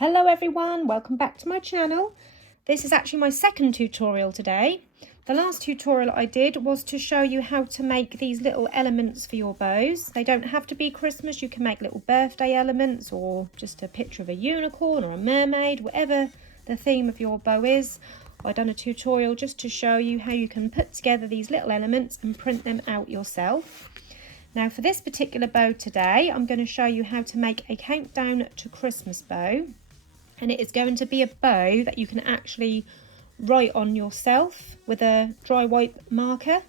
Hello everyone, welcome back to my channel. This is actually my second tutorial today. The last tutorial I did was to show you how to make these little elements for your bows. They don't have to be Christmas, you can make little birthday elements or just a picture of a unicorn or a mermaid, whatever the theme of your bow is. I've done a tutorial just to show you how you can put together these little elements and print them out yourself. Now for this particular bow today, I'm going to show you how to make a countdown to Christmas bow. And it is going to be a bow that you can actually write on yourself with a dry wipe marker.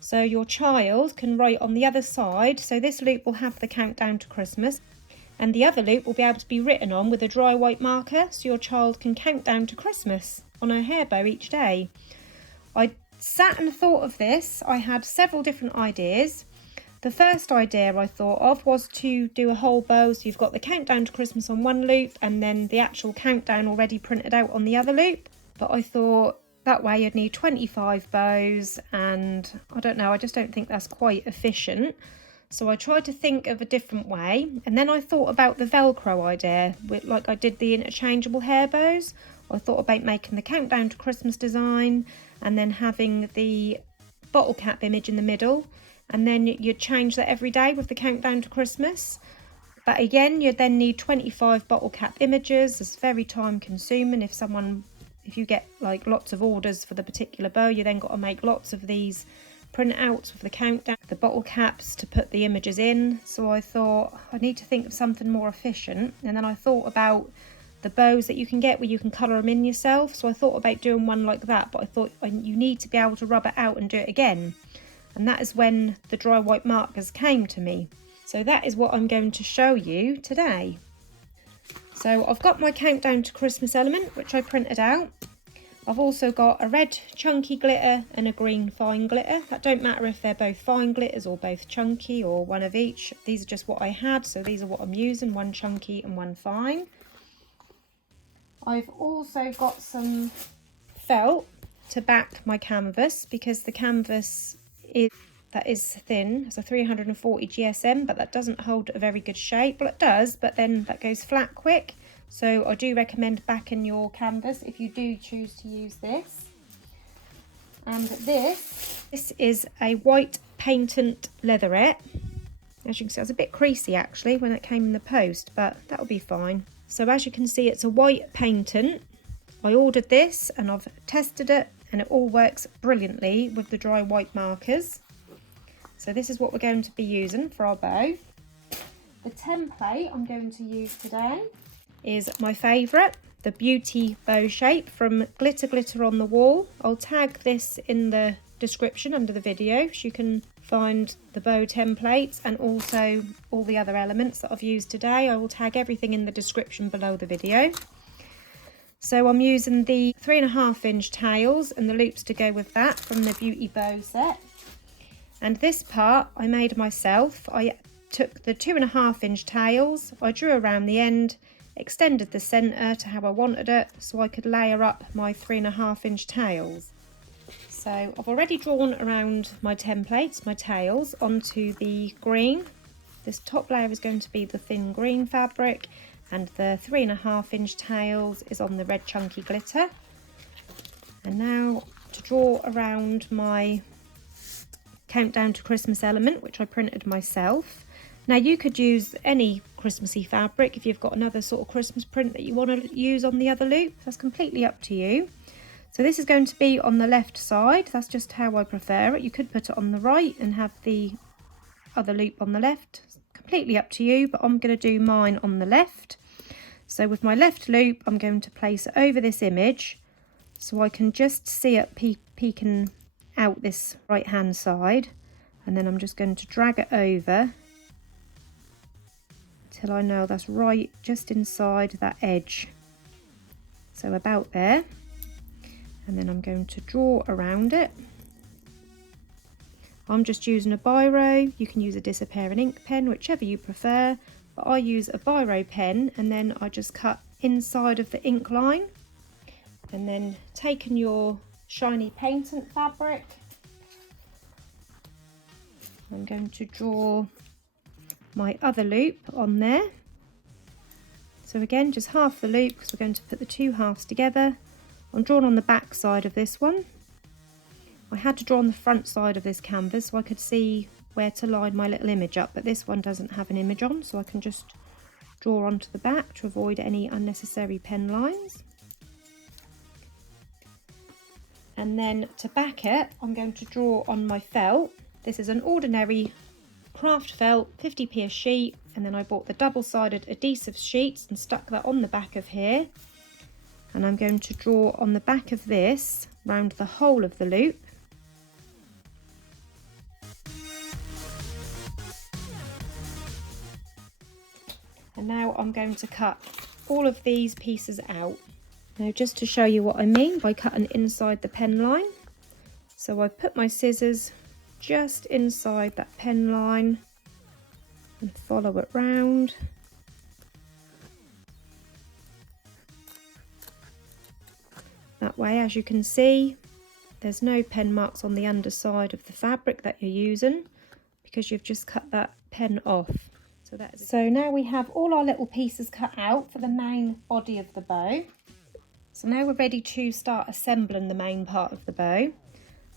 So your child can write on the other side. So this loop will have the countdown to Christmas. And the other loop will be able to be written on with a dry wipe marker. So your child can count down to Christmas on a hair bow each day. I sat and thought of this. I had several different ideas. The first idea I thought of was to do a whole bow, so you've got the countdown to Christmas on one loop and then the actual countdown already printed out on the other loop. But I thought that way you'd need 25 bows and I don't know, I just don't think that's quite efficient. So I tried to think of a different way, and then I thought about the Velcro idea, like I did the interchangeable hair bows. I thought about making the countdown to Christmas design and then having the bottle cap image in the middle. And then you'd change that every day with the countdown to Christmas. But again, you'd then need 25 bottle cap images. It's very time consuming. If you get like lots of orders for the particular bow, you then got to make lots of these printouts with the countdown, the bottle caps to put the images in. So I thought I need to think of something more efficient. And then I thought about the bows that you can get where you can colour them in yourself. So I thought about doing one like that, but I thought you need to be able to rub it out and do it again. And that is when the dry wipe markers came to me. So that is what I'm going to show you today. So I've got my countdown to Christmas element, which I printed out. I've also got a red chunky glitter and a green fine glitter. That don't matter if they're both fine glitters or both chunky or one of each. These are just what I had, so these are what I'm using, one chunky and one fine. I've also got some felt to back my canvas because the canvas is thin. It's a 340 GSM, but that doesn't hold a very good shape. Well, it does, but then that goes flat quick. So I do recommend backing your canvas if you do choose to use this. And this is a white patent leatherette. As you can see, it's a bit creasy actually when it came in the post, but that'll be fine. So as you can see, it's a white patent. I ordered this and I've tested it, and it all works brilliantly with the dry wipe markers. So this is what we're going to be using for our bow. The template I'm going to use today is my favourite, the Beauty Bow Shape from Glitter on the Wall. I'll tag this in the description under the video so you can find the bow templates and also all the other elements that I've used today. I will tag everything in the description below the video. So I'm using the 3.5 inch tails and the loops to go with that from the Beauty Bow set. And this part I made myself. I took the 2.5 inch tails, I drew around the end, extended the centre to how I wanted it so I could layer up my 3.5 inch tails. So I've already drawn around my templates, my tails, onto the green. This top layer is going to be the thin green fabric, and the 3.5 inch tails is on the red chunky glitter. And now to draw around my countdown to Christmas element, which I printed myself. Now you could use any Christmassy fabric if you've got another sort of Christmas print that you want to use on the other loop. That's completely up to you. So this is going to be on the left side. That's just how I prefer it. You could put it on the right and have the other loop on the left. It's completely up to you, but I'm going to do mine on the left. So with my left loop, I'm going to place it over this image so I can just see it peeking out this right hand side, and then I'm just going to drag it over till I know that's right just inside that edge, so about there. And then I'm going to draw around it. I'm just using a biro. You can use a disappearing ink pen, whichever you prefer, but I use a biro pen, and then I just cut inside of the ink line. And then taking your shiny patent fabric, I'm going to draw my other loop on there. So again, just half the loop because we're going to put the two halves together. I'm drawn on the back side of this one. I had to draw on the front side of this canvas so I could see where to line my little image up, but this one doesn't have an image on, so I can just draw onto the back to avoid any unnecessary pen lines. And then to back it, I'm going to draw on my felt. This is an ordinary craft felt, 50p a sheet, and then I bought the double-sided adhesive sheets and stuck that on the back of here. And I'm going to draw on the back of this round the whole of the loop. And now I'm going to cut all of these pieces out. Now just to show you what I mean by cutting inside the pen line. So I put my scissors just inside that pen line and follow it round. That way, as you can see, there's no pen marks on the underside of the fabric that you're using because you've just cut that pen off. So now we have all our little pieces cut out for the main body of the bow. So now we're ready to start assembling the main part of the bow.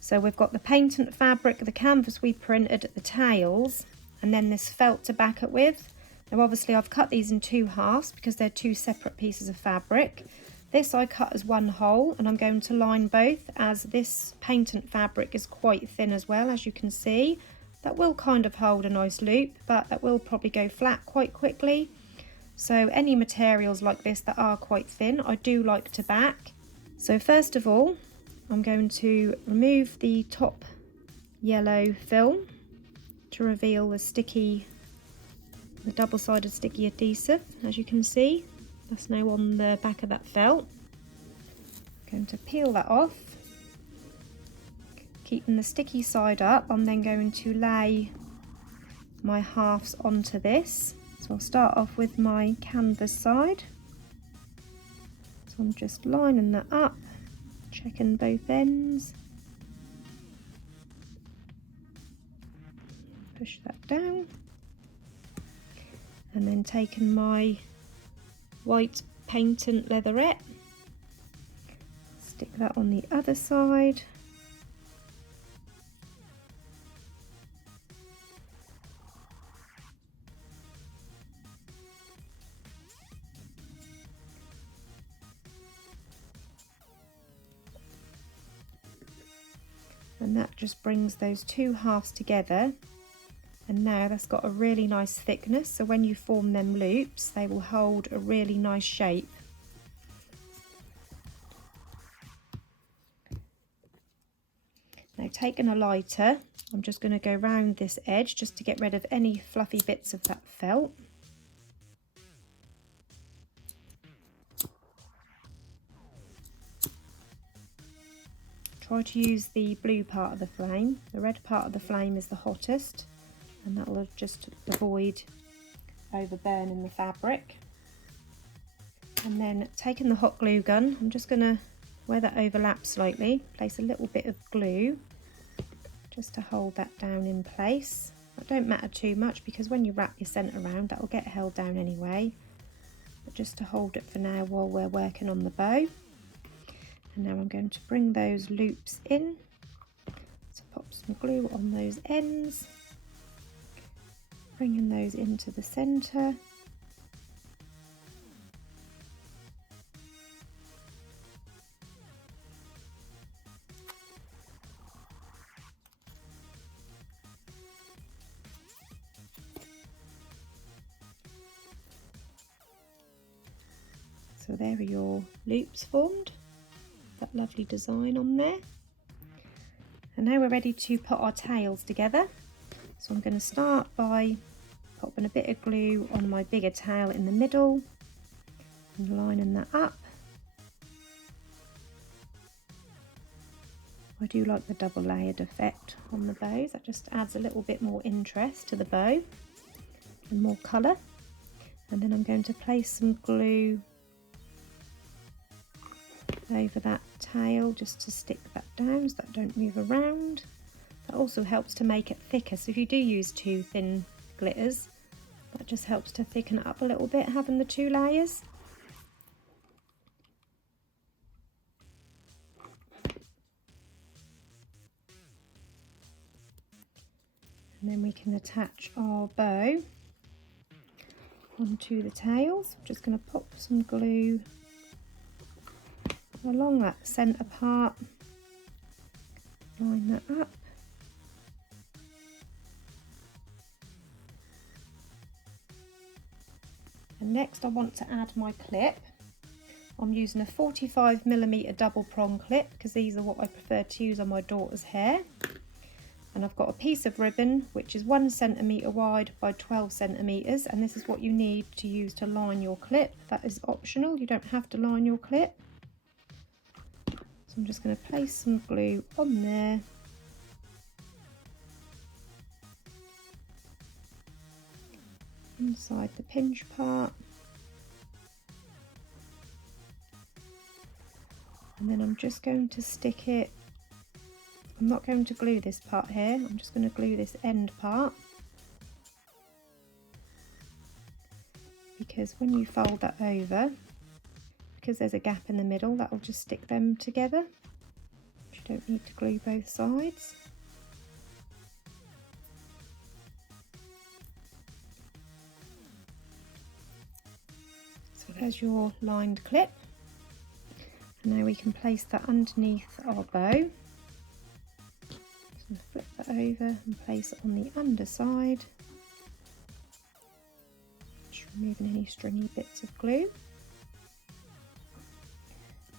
So we've got the patent fabric, the canvas we printed, the tails, and then this felt to back it with. Now obviously I've cut these in two halves because they're two separate pieces of fabric. This I cut as one whole, and I'm going to line both as this patent fabric is quite thin as well, as you can see. That will kind of hold a nice loop, but that will probably go flat quite quickly. So any materials like this that are quite thin, I do like to back. So first of all, I'm going to remove the top yellow film to reveal the double-sided sticky adhesive. As you can see, that's now on the back of that felt. I'm going to peel that off. Keeping the sticky side up, I'm then going to lay my halves onto this. So I'll start off with my canvas side. So I'm just lining that up, checking both ends. Push that down. And then taking my white patent leatherette, stick that on the other side. And that just brings those two halves together, and now that's got a really nice thickness, so when you form them loops they will hold a really nice shape. Now taking a lighter, I'm just going to go round this edge just to get rid of any fluffy bits of that felt. Try to use the blue part of the flame. The red part of the flame is the hottest, and that will just avoid overburning the fabric. And then taking the hot glue gun, I'm just going to, where that overlaps slightly, place a little bit of glue just to hold that down in place. That don't matter too much because when you wrap your centre around, that will get held down anyway. But just to hold it for now while we're working on the bow. And now I'm going to bring those loops in. So pop some glue on those ends, bringing those into the centre. So there are your loops formed. That lovely design on there. And now we're ready to put our tails together. So I'm going to start by popping a bit of glue on my bigger tail in the middle and lining that up. I do like the double layered effect on the bows. That just adds a little bit more interest to the bow and more colour. And then I'm going to place some glue over that tail just to stick that down so that don't move around. That also helps to make it thicker, so if you do use too thin glitters, That just helps to thicken it up a little bit, having the 2 layers. And then we can attach our bow onto the tails. I'm just going to pop some glue along that centre part, line that up. And next I want to add my clip. I'm using a 45mm double prong clip because these are what I prefer to use on my daughter's hair. And I've got a piece of ribbon which is 1 centimetre wide by 12 centimetres, and this is what you need to use to line your clip. That is optional, you don't have to line your clip. So I'm just going to place some glue on there. Inside the pinch part. And then I'm just going to stick it. I'm not going to glue this part here, I'm just going to glue this end part. Because when you fold that over, because there's a gap in the middle, that will just stick them together. You don't need to glue both sides. So there's your lined clip. And now we can place that underneath our bow. Just going to flip that over and place it on the underside. Just removing any stringy bits of glue.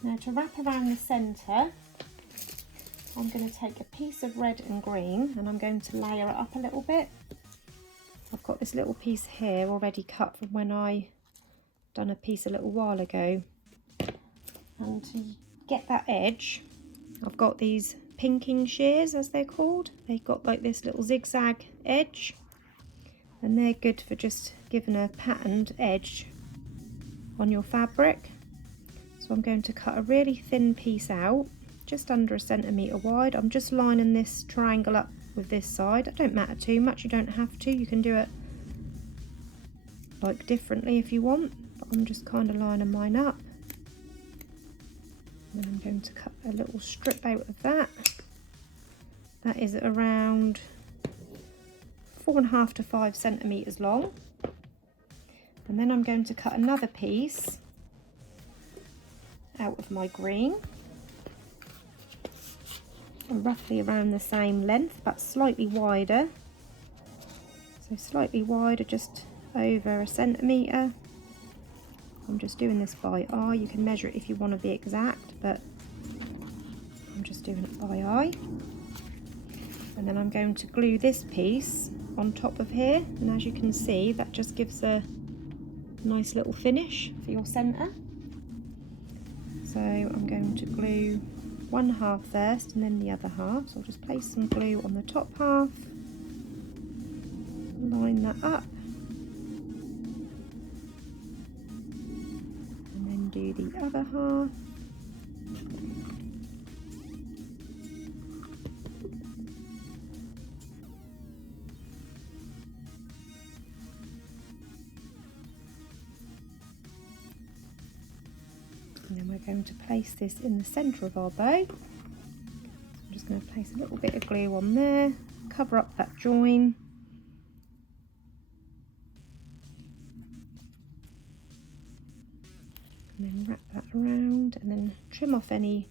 Now to wrap around the centre, I'm going to take a piece of red and green and I'm going to layer it up a little bit. I've got this little piece here already cut from when I done a piece a little while ago. And to get that edge, I've got these pinking shears, as they're called. They've got like this little zigzag edge, and they're good for just giving a patterned edge on your fabric. So I'm going to cut a really thin piece out, just under 1 centimetre wide. I'm just lining this triangle up with this side. It don't matter too much, you don't have to. You can do it like differently if you want, but I'm just kind of lining mine up. And I'm going to cut a little strip out of that. That is around 4.5 to 5 centimetres long. And then I'm going to cut another piece out of my green. And roughly around the same length, but slightly wider. So slightly wider, just over 1 centimetre. I'm just doing this by eye. You can measure it if you want to be exact, but I'm just doing it by eye. And then I'm going to glue this piece on top of here, and as you can see, that just gives a nice little finish for your centre. So I'm going to glue one half first and then the other half. So I'll just place some glue on the top half, line that up, do the other half. And then we're going to place this in the centre of our bow. I'm just going to place a little bit of glue on there, cover up that join. And then wrap that around and then trim off any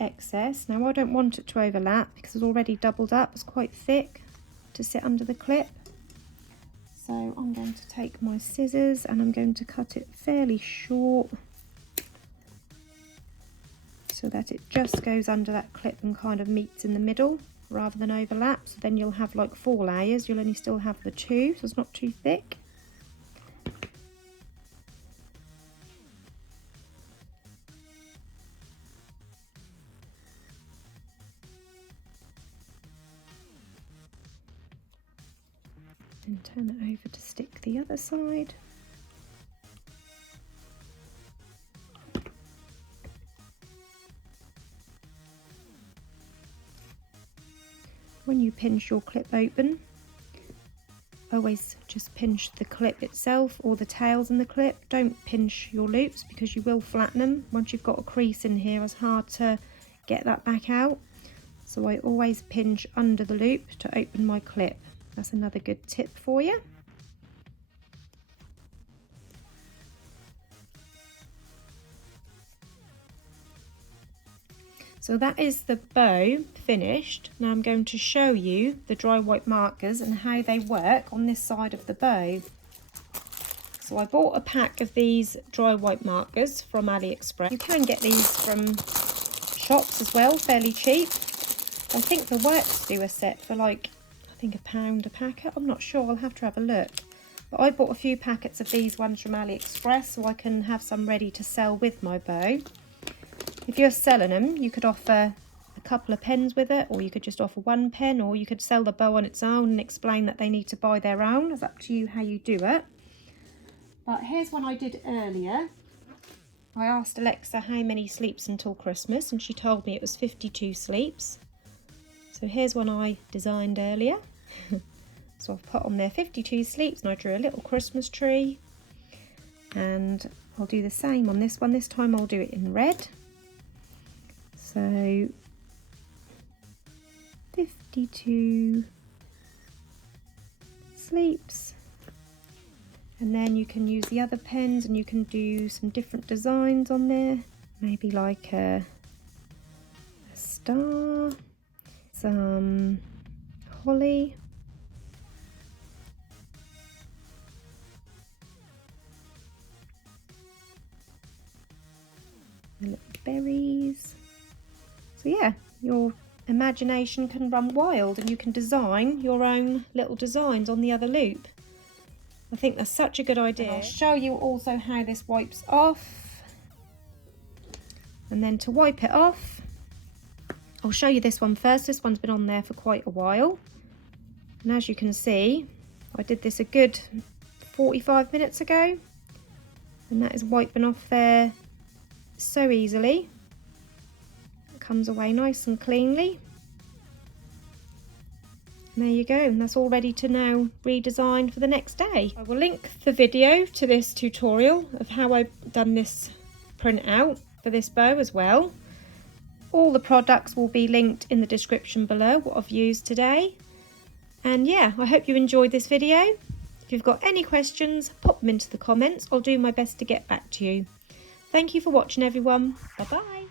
excess. Now I don't want it to overlap because it's already doubled up, it's quite thick to sit under the clip. So I'm going to take my scissors and I'm going to cut it fairly short so that it just goes under that clip and kind of meets in the middle rather than overlap. So then you'll have like 4 layers, you'll only still have the 2, so it's not too thick. And turn it over to stick the other side. When you pinch your clip open, always just pinch the clip itself or the tails in the clip. Don't pinch your loops because you will flatten them. Once you've got a crease in here, it's hard to get that back out. So I always pinch under the loop to open my clip. That's another good tip for you. So that is the bow finished. Now I'm going to show you the dry white markers and how they work on this side of the bow. So I bought a pack of these dry white markers from AliExpress. You can get these from shops as well, fairly cheap. I think the Works do a set for like, I think £1 a packet. I'm not sure, I'll have to have a look. But I bought a few packets of these ones from AliExpress so I can have some ready to sell with my bow. If you're selling them, you could offer a couple of pens with it, or you could just offer one pen, or you could sell the bow on its own and explain that they need to buy their own. It's up to you how you do it. But here's one I did earlier. I asked Alexa how many sleeps until Christmas, and she told me it was 52 sleeps. So here's one I designed earlier. So I've put on there 52 sleeps, and I drew a little Christmas tree. And I'll do the same on this one. This time I'll do it in red. So 52 sleeps, and then you can use the other pens and you can do some different designs on there, maybe like a star, some holly, little berries. So yeah, your imagination can run wild and you can design your own little designs on the other loop. I think that's such a good idea. And I'll show you also how this wipes off. And then to wipe it off, I'll show you this one first. This one's been on there for quite a while. And as you can see, I did this a good 45 minutes ago. And that is wiping off there so easily. Comes away nice and cleanly. And there you go, and that's all ready to now redesign for the next day. I will link the video to this tutorial of how I've done this print out for this bow as well. All the products will be linked in the description below, what I've used today. And yeah, I hope you enjoyed this video. If you've got any questions, pop them into the comments. I'll do my best to get back to you. Thank you for watching, everyone. Bye bye.